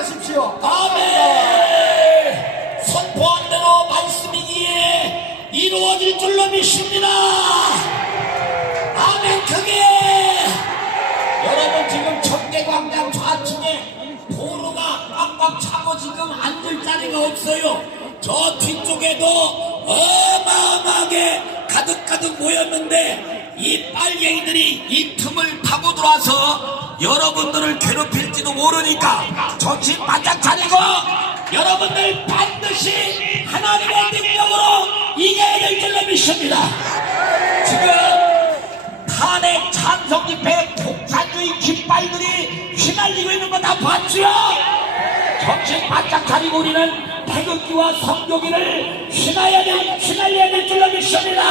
하십시오. 아멘. 선포한 대로 말씀이기에 이루어질 줄로 믿습니다. 아멘 크게. 여러분 지금 청계광장 좌측에 도로가 꽉꽉 차고 지금 앉을 자리가 없어요. 저 뒤쪽에도 어마어마하게 가득가득 모였는데 이 빨갱이들이 이 틈을 타고 들어와서 여러분들을 괴롭힐지도 모르니까 정신 바짝 차리고 여러분들 반드시 하나님의 능력으로 이겨야 될 줄로 믿습니다. 지금 탄핵 찬성 집회 공산주의 깃발들이 휘날리고 있는 거 다 봤죠? 정신 바짝 차리고 우리는 태극기와 성교기를 휘날려야 될, 휘날려야 될 줄로 믿습니다.